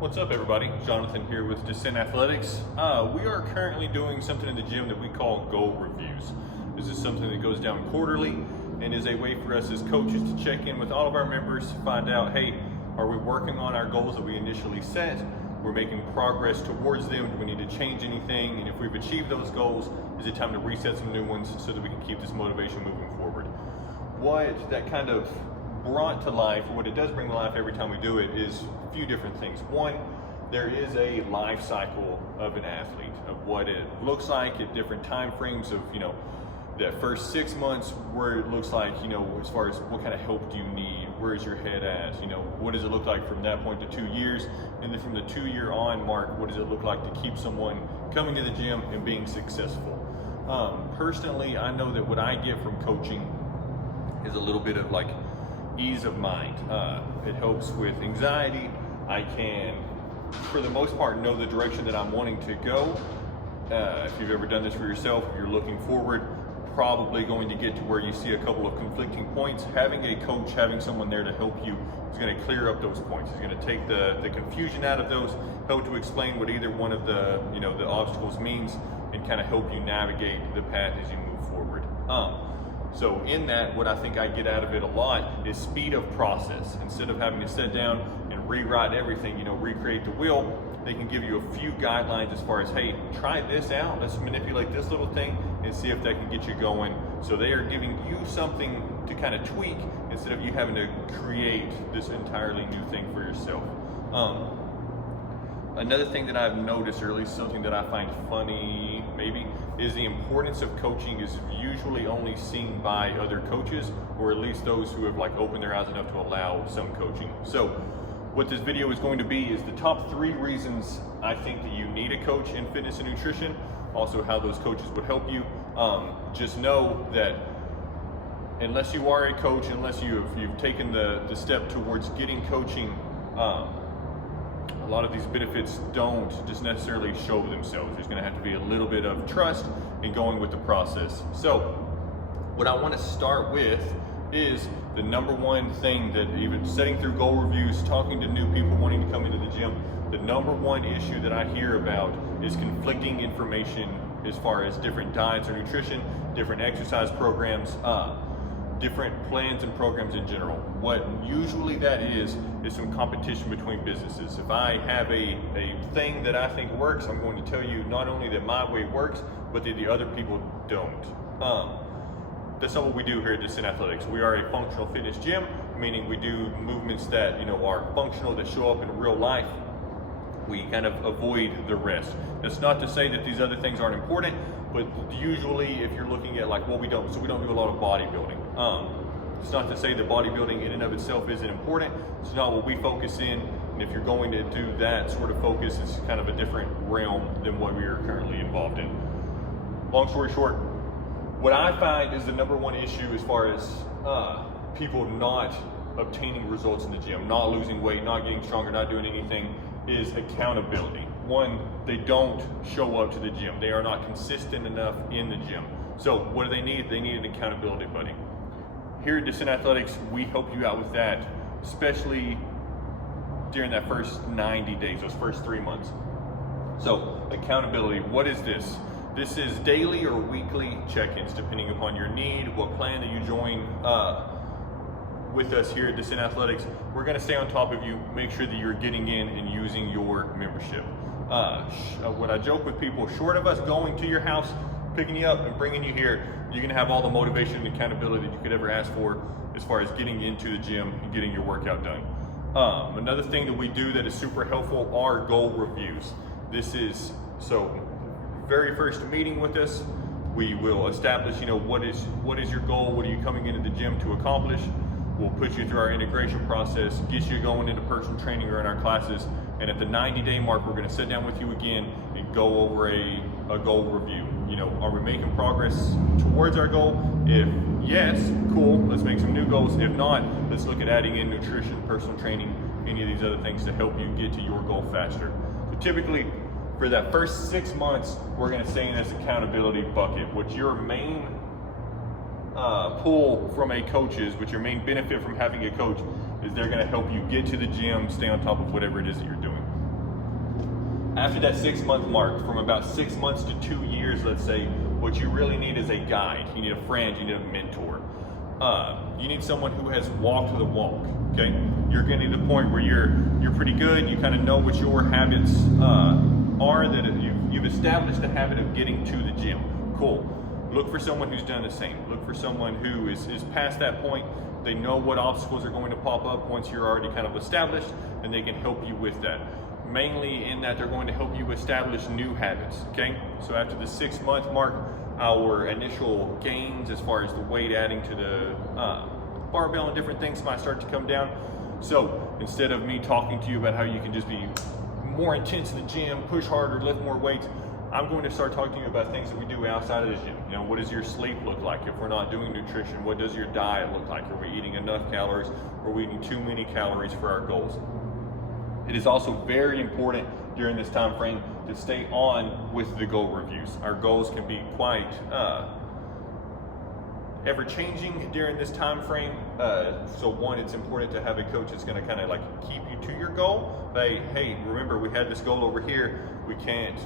What's up, everybody? Jonathan here with Descent Athletics. We are currently doing something in the gym that we call goal reviews. This is something that goes down quarterly and is a way for us as coaches to check in with all of our members to find out, hey, are we working on our goals that we initially set? We're making progress towards them. Do we need to change anything? And if we've achieved those goals, is it time to reset some new ones so that we can keep this motivation moving forward? What that kind of brought to life, or what it does bring to life every time we do it, is a few different things. One, there is a life cycle of an athlete, of what it looks like at different time frames of, that first 6 months, where it looks like, as far as what kind of help do you need, where is your head at, what does it look like from that point to 2 years, and then from the 2 year on mark, what does it look like to keep someone coming to the gym and being successful. Personally, I know that what I get from coaching is a little bit of like ease of mind. It helps with anxiety. I can, for the most part, know the direction that I'm wanting to go. If you've ever done this for yourself, if you're looking forward, probably going to get to where you see a couple of conflicting points. Having a coach, having someone there to help you is going to clear up those points. It's going to take the confusion out of those, help to explain what either one of the the obstacles means, and kind of help you navigate the path as you move forward. So in that, what I think I get out of it a lot is speed of process. Instead of having to sit down and rewrite everything, recreate the wheel, they can give you a few guidelines as far as, hey, try this out, let's manipulate this little thing and see if that can get you going. So they are giving you something to kind of tweak instead of you having to create this entirely new thing for yourself. Another thing that I've noticed, or at least something that I find funny maybe, is the importance of coaching is usually only seen by other coaches, or at least those who have opened their eyes enough to allow some coaching. So what this video is going to be is the top 3 reasons I think that you need a coach in fitness and nutrition, also how those coaches would help you. Just know that unless you are a coach, unless you've taken the step towards getting coaching, a lot of these benefits don't just necessarily show themselves. There's going to have to be a little bit of trust in going with the process. So what I want to start with is the number one thing that, even setting through goal reviews, talking to new people wanting to come into the gym, the number one issue that I hear about is conflicting information as far as different diets or nutrition, different exercise programs, different plans and programs in general. What usually that is some competition between businesses. If I have a thing that I think works, I'm going to tell you not only that my way works, but that the other people don't. That's not what we do here at Descent Athletics. We are a functional fitness gym, meaning we do movements that are functional, that show up in real life. We kind of avoid the rest. That's not to say that these other things aren't important, but usually if you're looking at we don't do a lot of bodybuilding. It's not to say that bodybuilding in and of itself isn't important. It's not what we focus in, and if you're going to do that sort of focus, it's kind of a different realm than what we are currently involved in. Long story short, what I find is the number one issue as far as people not obtaining results in the gym, not losing weight, not getting stronger, not doing anything, is accountability. One, they don't show up to the gym. They are not consistent enough in the gym. So what do they need? They need an accountability buddy. Here at Descent Athletics, we help you out with that, especially during that first 90 days, those first 3 months. So accountability, what is this? This is daily or weekly check-ins, depending upon your need, what plan that you join with us here at Descent Athletics. We're going to stay on top of you, make sure that you're getting in and using your membership. What I joke with people, short of us going to your house, picking you up and bringing you here, you're going to have all the motivation and accountability that you could ever ask for as far as getting into the gym and getting your workout done. Another thing that we do that is super helpful are goal reviews. This is, so very first meeting with us, we will establish, what is your goal? What are you coming into the gym to accomplish? We'll put you through our integration process, get you going into personal training or in our classes, and at the 90-day mark, we're going to sit down with you again and go over a goal review. Are we making progress towards our goal? If yes, cool, let's make some new goals. If not, let's look at adding in nutrition, personal training, any of these other things to help you get to your goal faster. So typically, for that first 6 months, we're going to stay in this accountability bucket. What's your main pull from a coach is, what your main benefit from having a coach is, they're going to help you get to the gym, stay on top of whatever it is that you're doing. After that 6-month mark, from about 6 months to 2 years, let's say, what you really need is a guide. You need a friend, you need a mentor. You need someone who has walked the walk, okay? You're getting to the point where you're pretty good, you kind of know what your habits are, that you've established the habit of getting to the gym. Cool. Look for someone who's done the same. Look for someone who is past that point. They know what obstacles are going to pop up once you're already kind of established, and they can help you with that. Mainly in that they're going to help you establish new habits, okay? So after the 6-month mark, our initial gains as far as the weight adding to the barbell and different things might start to come down. So instead of me talking to you about how you can just be more intense in the gym, push harder, lift more weights, I'm going to start talking to you about things that we do outside of the gym. You know, what does your sleep look like? If we're not doing nutrition, what does your diet look like? Are we eating enough calories? Or are we eating too many calories for our goals? It is also very important during this time frame to stay on with the goal reviews. Our goals can be quite ever-changing during this time frame. So one, it's important to have a coach that's going to kind of like keep you to your goal. Hey, remember we had this goal over here. We can't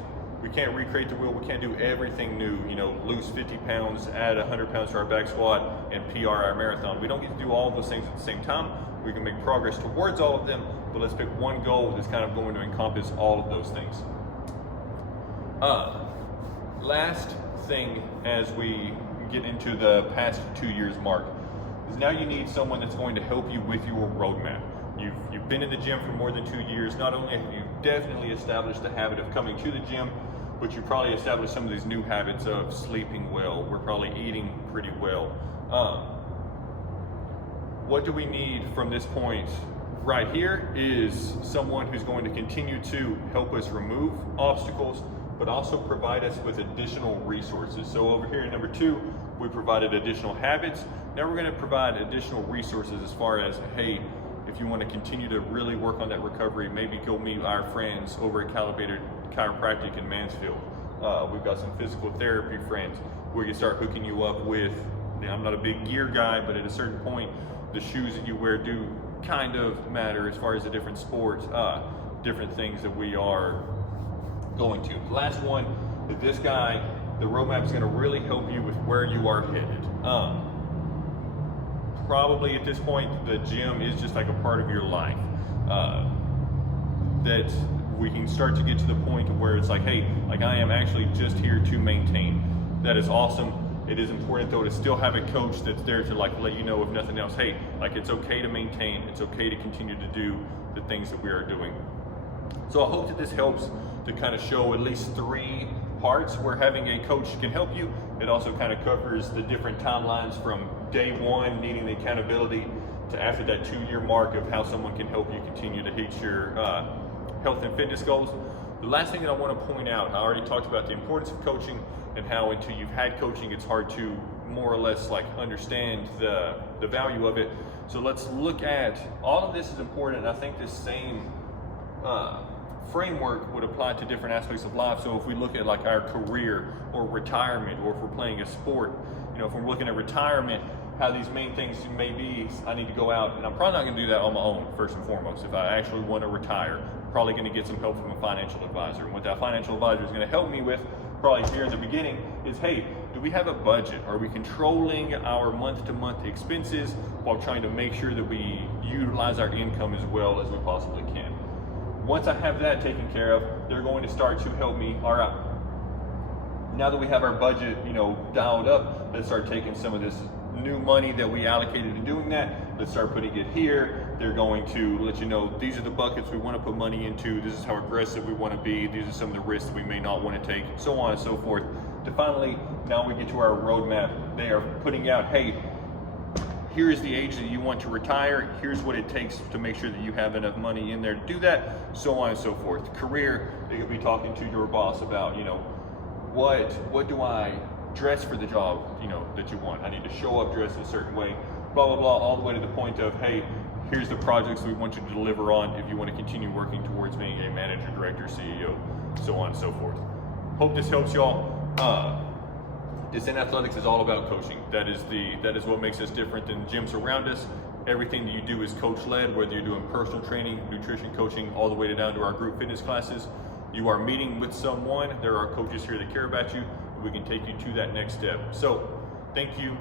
recreate the wheel. We can't do everything new. You know, lose 50 pounds, add 100 pounds to our back squat, and PR our marathon. We don't get to do all of those things at the same time. We can make progress towards all of them, but let's pick one goal that's kind of going to encompass all of those things. Last thing as we get into the past 2 years mark is now you need someone that's going to help you with your roadmap. You've been in the gym for more than 2 years. Not only have you definitely established the habit of coming to the gym, but you probably established some of these new habits of sleeping well. We're probably eating pretty well. What do we need from this point right here is someone who's going to continue to help us remove obstacles, but also provide us with additional resources. So over here in number 2, we provided additional habits. Now we're going to provide additional resources as far as, hey, if you want to continue to really work on that recovery, maybe go meet our friends over at Calibrated Chiropractic in Mansfield. We've got some physical therapy friends. We can start hooking you up with, you know, I'm not a big gear guy, but at a certain point, the shoes that you wear do kind of matter as far as the different sports, different things that we are going to. The last one, this guy, the roadmap is going to really help you with where you are headed. Probably at this point, the gym is just like a part of your life. That we can start to get to the point of where it's like, hey, like I am actually just here to maintain. That is awesome. It is important though to still have a coach that's there to like let you know, if nothing else, hey, like it's okay to maintain, it's okay to continue to do the things that we are doing. So I hope that this helps to kind of show at least 3 parts where having a coach can help you. It also kind of covers the different timelines from day 1, needing the accountability, to after that 2-year mark of how someone can help you continue to hit your health and fitness goals. The last thing that I want to point out, I already talked about the importance of coaching and how until you've had coaching, it's hard to more or less like understand the value of it. So let's look at, all of this is important, and I think this same framework would apply to different aspects of life. So if we look at like our career or retirement, or if we're playing a sport, you know, if we're looking at retirement, how these main things may be, I need to go out, and I'm probably not gonna do that on my own, first and foremost. If I actually want to retire, I'm probably gonna get some help from a financial advisor. And what that financial advisor is gonna help me with, probably here in the beginning, is, hey, do we have a budget? Are we controlling our month-to-month expenses while trying to make sure that we utilize our income as well as we possibly can? Once I have that taken care of, they're going to start to help me, all right, now that we have our budget, you know, dialed up, let's start taking some of this new money that we allocated to doing that, let's start putting it here. They're going to let you know, these are the buckets we want to put money into, this is how aggressive we want to be, these are some of the risks that we may not want to take, so on and so forth. To finally, now we get to our roadmap, they are putting out, hey, here is the age that you want to retire, here's what it takes to make sure that you have enough money in there to do that, so on and so forth. Career, they could be talking to your boss about, you know, what do I dress for the job, you know, that you want? I need to show up dressed a certain way, blah, blah, blah, all the way to the point of, hey, here's the projects we want you to deliver on if you want to continue working towards being a manager, director, CEO, so on and so forth. Hope this helps y'all. This in athletics is all about coaching. That is what makes us different than gyms around us. Everything that you do is coach-led, whether you're doing personal training, nutrition coaching, all the way down to our group fitness classes. you are meeting with someone, there are coaches here that care about you. We can take you to that next step. So thank you.